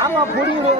ஆமா புரியுது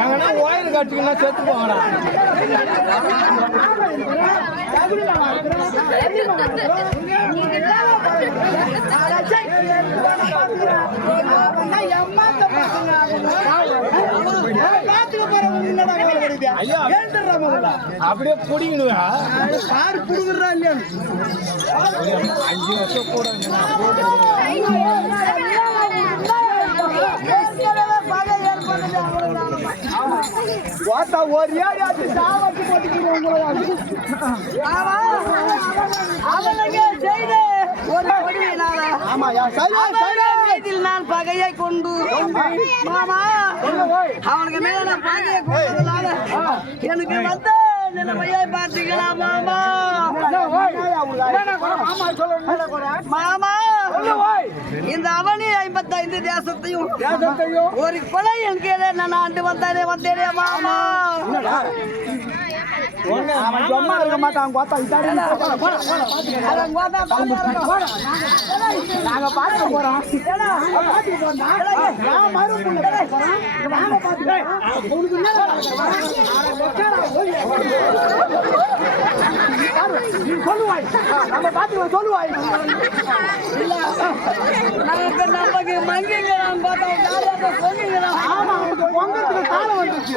எங்கன்னா ஓயில் கட்டிங்கன்னா செத்து போங்கடா. அப்படியே புடிங்கணுவா பாரு புடுங்குறா இல்லையா 5 வருஷம் கூட ஒரு ஏரியாச்சு சாவட்டு போட்டுக்கிறோம். நான் பகையை கொண்டு மாமா அவனுக்கு மேல நான் பகையை கொண்டதுனால எனக்கு வந்த நிலைமையை பார்த்தீங்களா மாமா? மாமா இந்த அவனி 55 தேசத்தையும் ஒரு கொலை என் கீழே நான் ஆண்டு வந்தேனே மாமா. சும்மா இருக்க மாட்டான் நாங்க பாத்துக்க போறோம். சொல்லுவாய் நம்ம பாத்துக்க சொல்லுவாய் நமக்கு மங்கிங்களாம் பார்த்தா ஆமா பொங்கத்துக்கு காலம் வந்துச்சு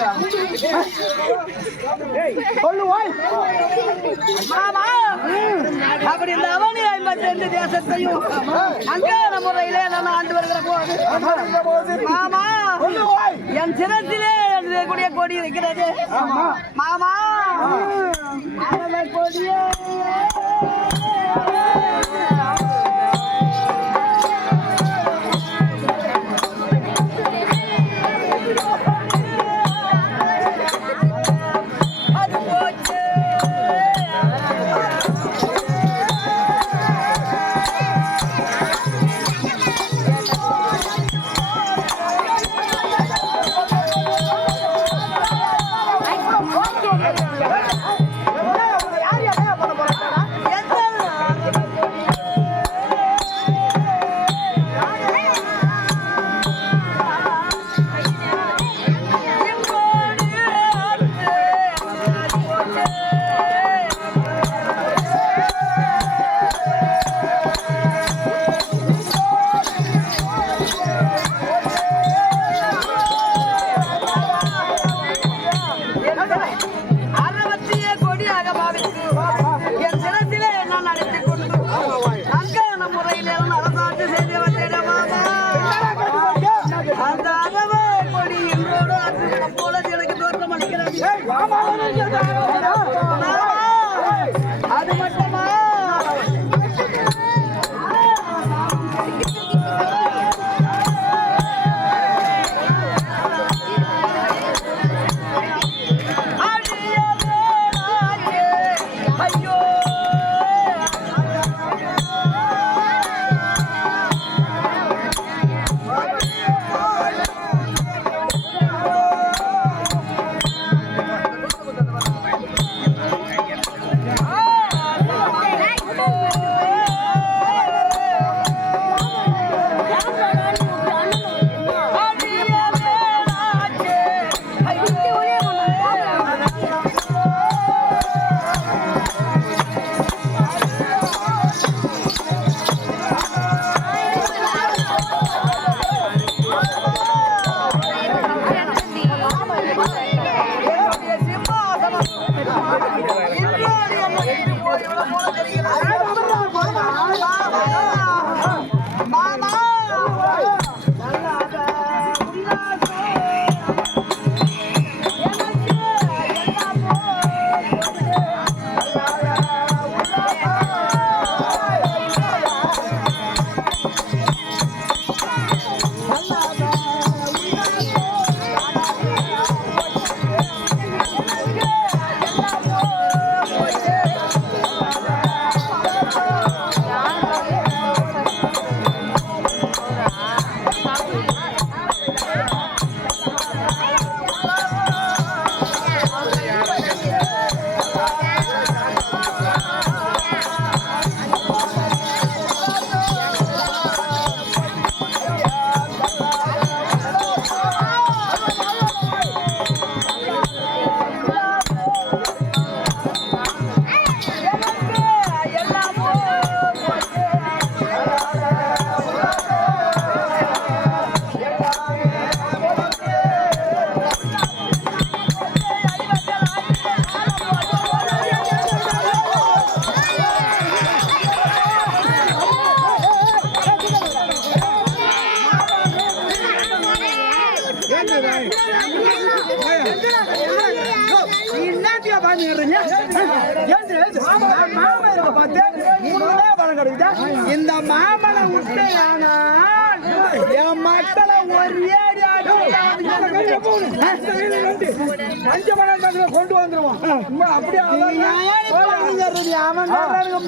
சொல்லுவாய். அப்படி இந்த அவனி 52 தேசத்தையும் அங்கார முறையிலே நான் ஆண்டு வருகிற போது மாமா என் சிரத்திலே கூடிய கொடி இருக்கிறது மாமா. கொடியே அது மட்டுமா இந்த மாமனை விட்டு என் மக்களை ஒரே கொண்டு வந்துருவான். அப்படியே அவன்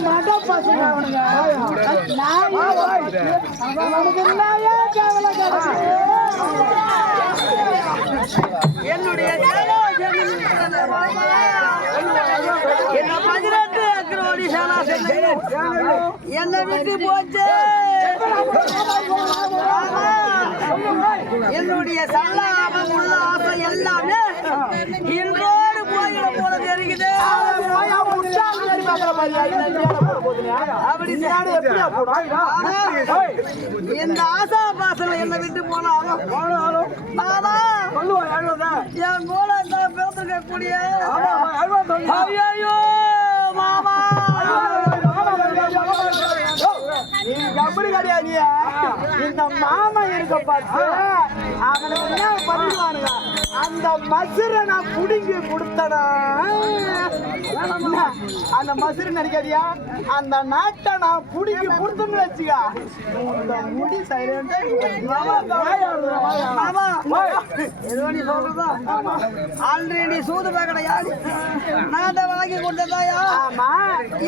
மட பசங்க அவனுங்க. என்னுடைய என்ன 18 அக்ரோடி சேனா என்ன விட்டு போச்சு. என்னுடைய சல்லாபம் உள்ள ஆசை எல்லாமே இன்றோடு போயிட போல தெரியுது. அப்படி இந்த ஆசா பாசனம் என்ன விட்டு போனாலும் நானா என் கூட பேசிருக்க கூடிய ஐயோ மாமா எப்படி கிடையாது. இந்த மாமன் இருக்க பார்த்து அவனுக்கு என்ன பண்ணிடுவானுங்க. அந்த மசுரை நான் புடிங்கி கொடுத்தனா அந்த மசுரை நினைக்காதியா. அந்த நாட்டை நான் புடிங்கி கொடுத்துன்னு வச்சுக்கா இந்த முடி சைலண்டா ஆல்ரெடி சூது கிடையாது. நாட்டை வாங்கி கொடுத்ததாயா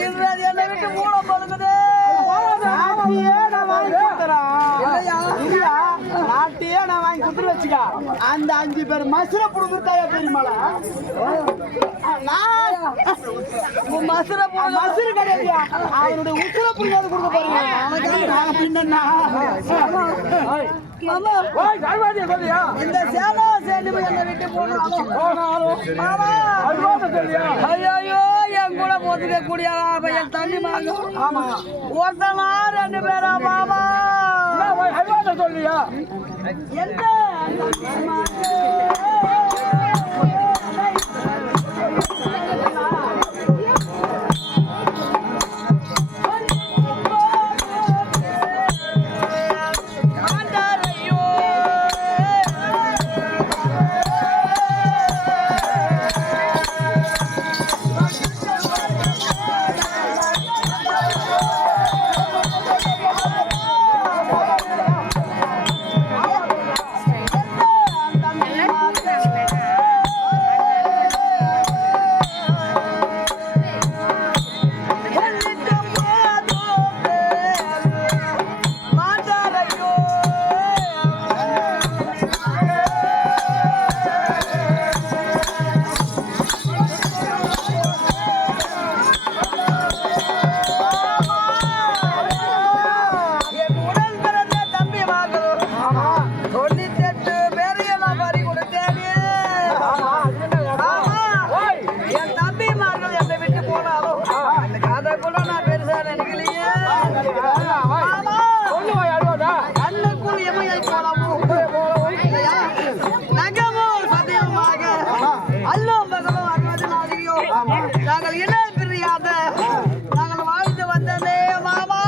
என்னை விட்டு மூட பழுகுது. நாட்டையே நான் வாங்கி கொடுத்து வச்சுக்கா அந்த 5 பேர் மசுரை புடுங்குத்தாயா பெரியமாளா. மசுரை கிடையாதுயா. அவனுடைய உசுரை புரியாது கொடுக்க பாருங்க. பின்னா இந்த சேனா சேர்ந்து என்னை விட்டு போனாலும் ஐயோ என் கூட போத்துக்க கூடிய என் தண்ணி மாகும். ஒருத்தனா 2 பேரா மாமா சொல்லியா என்ன நாங்கள் என்ன பிரியாத நாங்கள் வாழ்ந்து வந்ததே மாமா.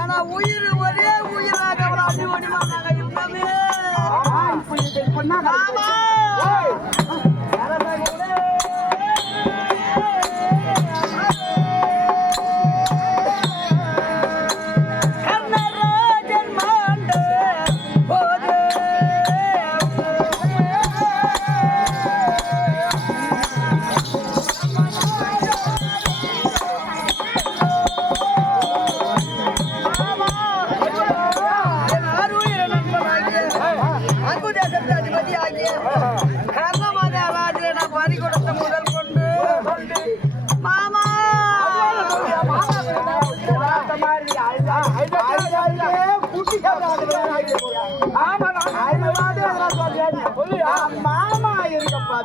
ஆனா உயிர் ஒரே உயிராக அடி ஓடிவாங்க இப்பவே.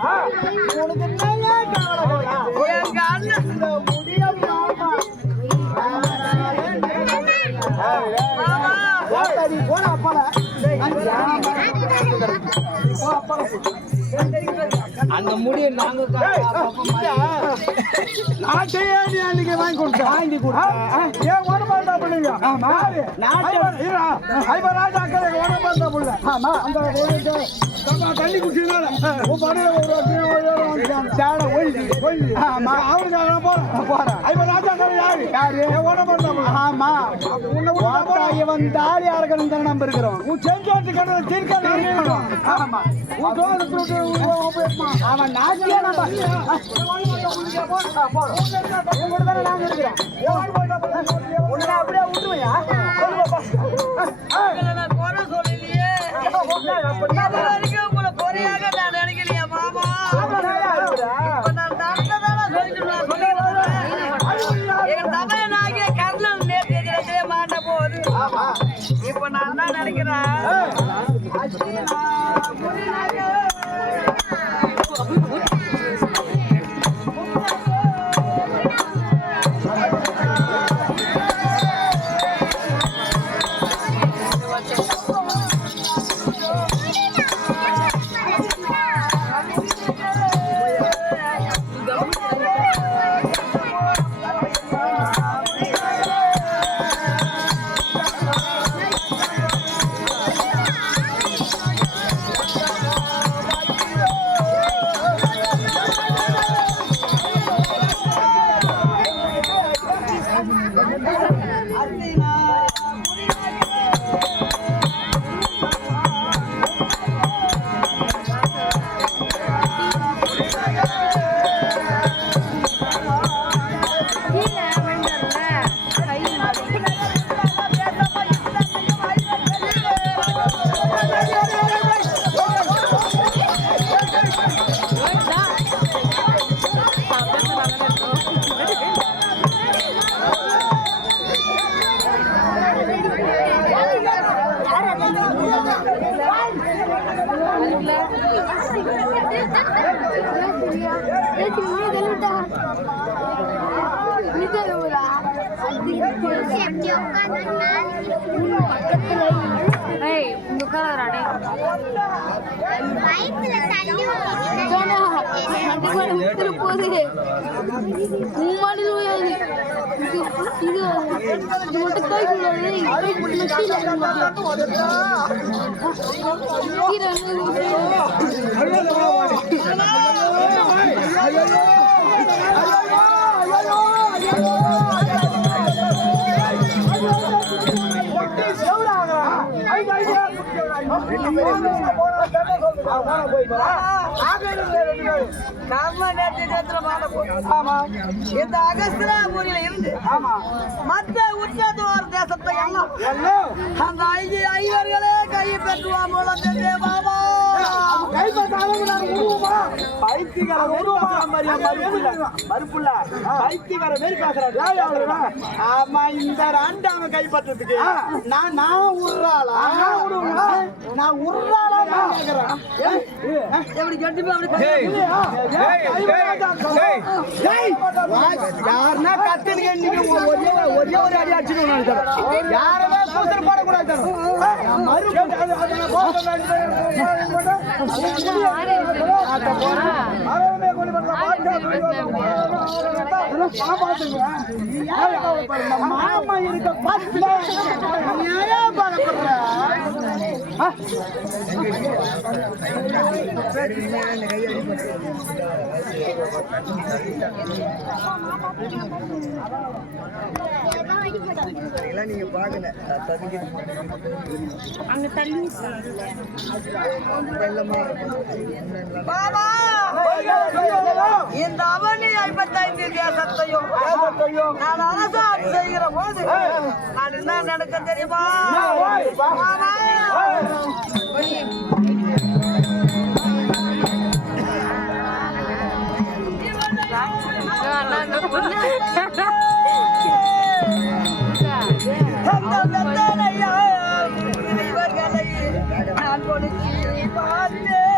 உனக்கு என்னையா கவலை? எங்க அண்ணன் இந்த முடிய மாமா போன அப்பால அந்த முடியை நாங்க நாட்டையே நீ அன்னைக்கு வாங்கி கொடுத்தேன் ஏன் ஓடமாட்டா பிள்ளைங்க ஐபராஜாக்கள் ஓடமாட்டா பிள்ளை ஆமா அந்த தண்ணி குடிச்சதுனால அவனுக்கு போறேன் ஐபராஜாக்கள் யாரு ஓடமாட்டா ஆமா இவன் தாலி யாருக்கணும் தானே நம்ப இருக்கிறோம் உன் செஞ்சோட்டு கடை தீர்க்க ஆமா அவன் நாட்டியா நம்ம நாங்க இருக்கிறோம் அப்படியே விட்டுருவையா குறை சொல்லலையே உங்களை குறையாக நான் நினைக்கலையா மாமா இப்ப நான் நடந்ததான சொல்லிட்டு எங்க தமிழனாகிய கர்ணன் நேற்று எதிரே மாட்ட போகுது இப்ப நான் தான் நினைக்கிறேன் இந்த அகஸ்திராபுரியில இருந்து மற்ற உச்சதோர் தேசத்தை எல்லாம் அந்த ஐவர்களே கை பெற்றுவா மூலம் தெரிஞ்சே பாபா கைப்பற்றதுக்கு நான் உர்றாளா நான் உர்றாளா எப்படி கட்டி யாருன்னா கத்துனுங்க நீங்க ஒரே ஒரு அடி அடிச்சுக்கணும் யாருமே கூசர் போடக்கூடாது மாமா இருக்க பாத்துல நீங்க பாக்கல அங்க தள்ளி பாபா இந்த அவனி 55 தேசத்தையும் நான் அரசாட்சி செய்கிற போது நான் என்ன நடக்க தெரியுமா இவர்களை நான் கொடுத்து பார்த்தேன்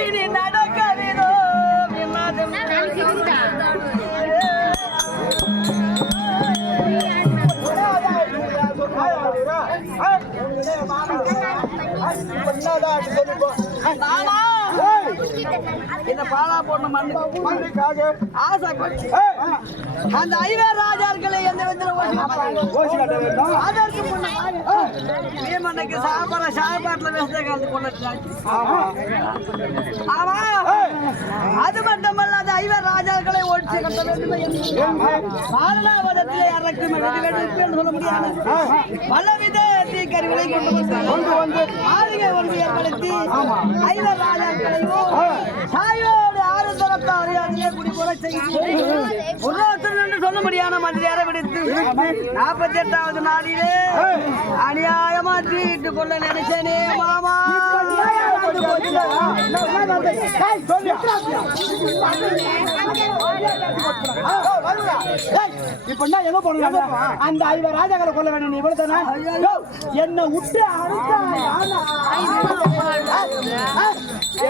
இனி நடக்கவிதோ விமானம் இந்த பாலா போன மண்ணுக்காக ஆசைப்பட்டு அந்த ஐவர் ராஜாக்களை எந்த விதத்தில் அதற்கு முன்னாடி சாப்பாட்டுல வேஸ்ட காலத்து கொண்டாச்சு. ஆமா, அது மட்டுமல்ல அந்த ஐவர் ராஜாக்களை ஒழிச்சு கட்ட வேண்டும் பாலனாவதத்தில் இறக்கும் என்று சொல்ல முடியாது. பலவித தீக்கருவிகளை கொண்டு வந்து ஆளுகை ஒன்று ஏற்படுத்தி ஐவர் ராஜாக்களையும் சாயோடு ஆறு தரத்த அறியாதையே குடிபோல செய்து உருவத்தில் என்று சொல்ல முடியாத மந்திரியாரை விடுத்து 48வது நாளிலே அநியாயமா தீட்டு கொள்ள நினைச்சேனே மாமா. இப்ப எங்க போன அந்த ஐவர் ராஜாக்களை கொல்ல வேணும். நீ இவ்வளவுதானே என்ன விட்டு அனுப்பிச்சா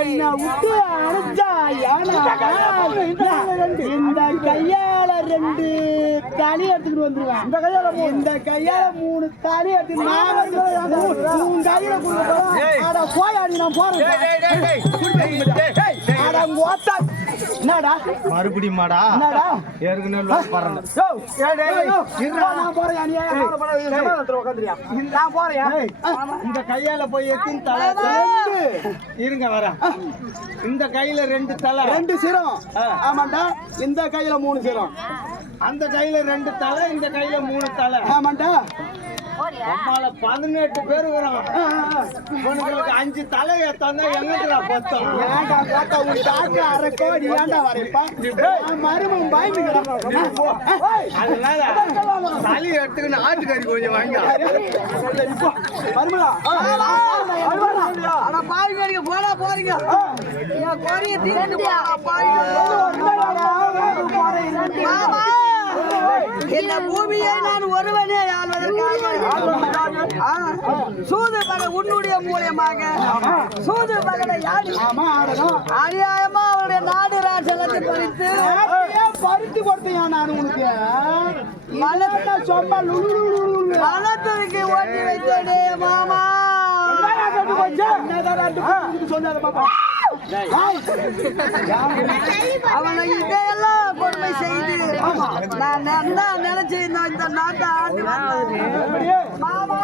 என்ன விட்டு அனுப்பிச்சா இந்த கையால 2 தலி எடுத்துட்டு வந்துருவேன். இந்த கையால 3 தலி எடுத்துட்டு உன் கையில போயாடி நான் போறேன். என்னடா மறுபடியும் மாடா என்னடா ஏற்கனவே நான் போறேன். இந்த கையால போய் எத்தின் தலை இருங்க வர. இந்த கையில 2 தலை 2 சிரம். ஆமாண்டா, இந்த கையில 3 சிரம். அந்த கையில 2 தலை, இந்த கையில 3 தலை. ஆமாண்டா, 18 பேர் வரான். உனக்கு 5 தலை ஏத்தாந்தா எங்கடா பத்தம்? ஏன்டா கேட்டா உன் டாக்கு 1/2 கோடி ஏன்டா வரேப்பா? மருமம் பயந்துக்கிறான். அதனால தலை எடுத்துக்கின்னு ஆட்டுக்கறி கொஞ்சம் வாங்க. மருமலா அட பாருங்க, போடா போறீங்க. என் கோரிய தீர்ந்து மாமா, இந்த பூமியை நான் ஒருவனே சூது பகல் உன்னுடைய மூலியமாக சூது பகலை யாரு அநியாயமா அவருடைய நாடு ராஜலத்தை பறித்து பறித்து கொடுத்தேன் நான் உனக்கு. மலத்திற்கு ஓட்டி வைத்தேனே மாமா. அவனை இதையெல்லாம் கொடுமை செய்து நான் என்ன நினைச்சு இந்த நாட்டை ஆண்டு மாமா.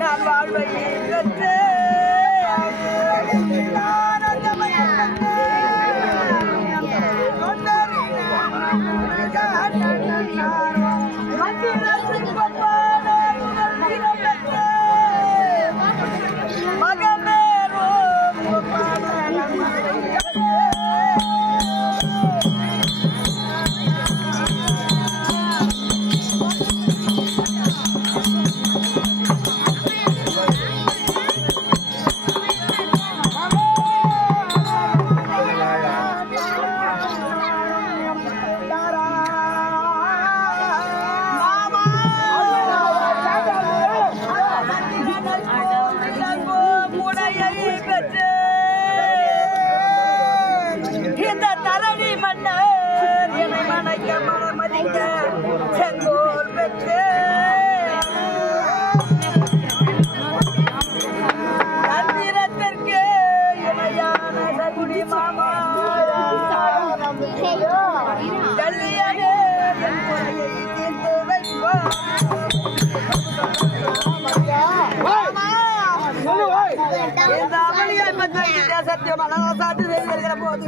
நான் வாழ்வை செங்கோல் பெற்று தந்திரத்திற்கு இணையான சகுடி மாமா. கல்லியனே என் குறையை தீர்த்து வைப்போம் மாமா. இந்த அமளியை பற்றி சத்தியம் அரசாட்டு செய்து வருகிற போது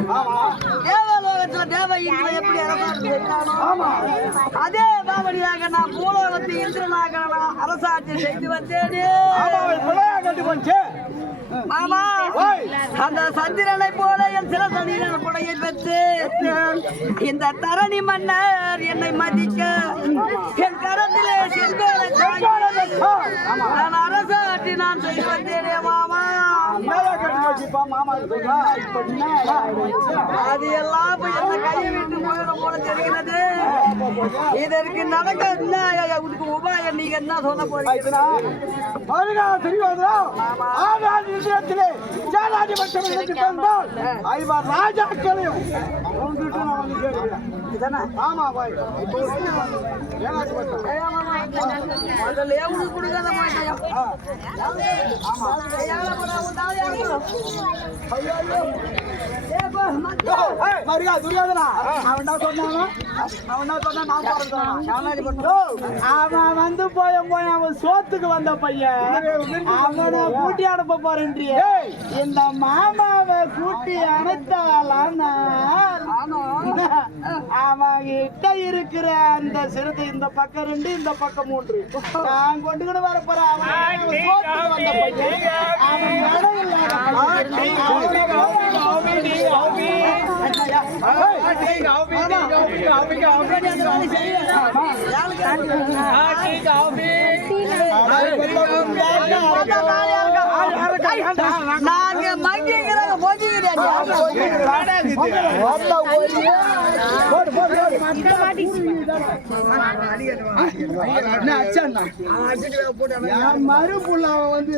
தேவலோகத்தில் தேவ இந்திரன் எப்படி அரசாட்சி செய்தானோ அதே பாவடியாக நான் பூலோகத்தில் இந்திரனாக அரசாட்சி செய்து வந்தேனே மாமா. அந்த சந்திரனை போல என் சில சனியின் கொடையை பெற்று இந்த தரணி மன்னர் என்னை மதிக்க என் கரத்திலே செங்கோலை நான் அரசாட்டி நான் செய்து வந்தேனே மாமா. அது எல்லாம் என்ன கையை விட்டு போயிடும் போல தெரிகிறது. இதற்கு நடக்க இதுக்கு உபாயம் நீங்க என்ன சொல்ல போறீங்க? ராஜாக்களையும் துரியோதனா அவன் வந்து போய் அவன் சோத்துக்கு வந்த பையன் அவனை கூட்டி அனுப்ப போறேன்றிய இந்த மாமாவை கூட்டி அனுத்தாலான அவன் கிட்ட இருக்கிற அந்த சிறுத்தை இந்த பக்கம் 2 இந்த பக்கம் 3 நான் கொண்டுகிட்டு வர போறேன். நாங்க மங்கிங்கிறாங்க மறுபுள்ள வந்து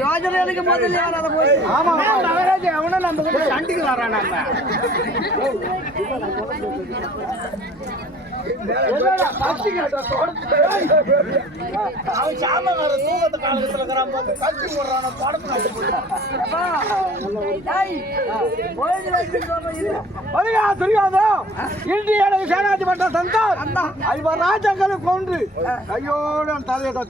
யோஜனைகளுக்கு முதல்ல வராத போய் அவனை நம்ம சண்டிக்கு வரான். இந்திய சேனாதிபதி சந்தார் ஐவர் ராஜாக்களை கொன்று ஐயோடு தலையிட்ட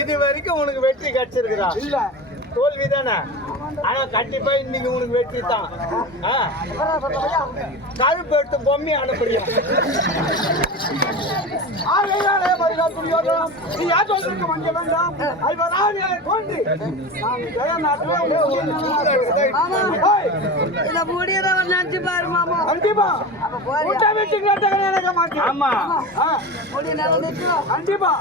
இது வரைக்கும் உனக்கு வெற்றி கிடைச்சிருக்கிறா இல்ல தோல்வி தானே. ஆனா கண்டிப்பா இன்னைக்கு உனக்கு வெற்றி தான். கருப்பு எடுத்து பொம்மை அனுப்புறியா? நினைச்சு பாரு மாமா. கண்டிப்பா கண்டிப்பா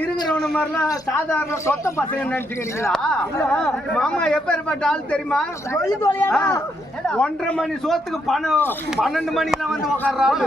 இருக்கிறவன மாதிரிலாம் சாதாரண சொத்த பசங்க நினைச்சுக்கிறீங்களா? மாமா எப்பேற்பட்ட ஆள் தெரியுமா? 1:30 மணி சோத்துக்கு பணம் 12 மணிக்கெல்லாம் வந்து உட்கார்றாங்க.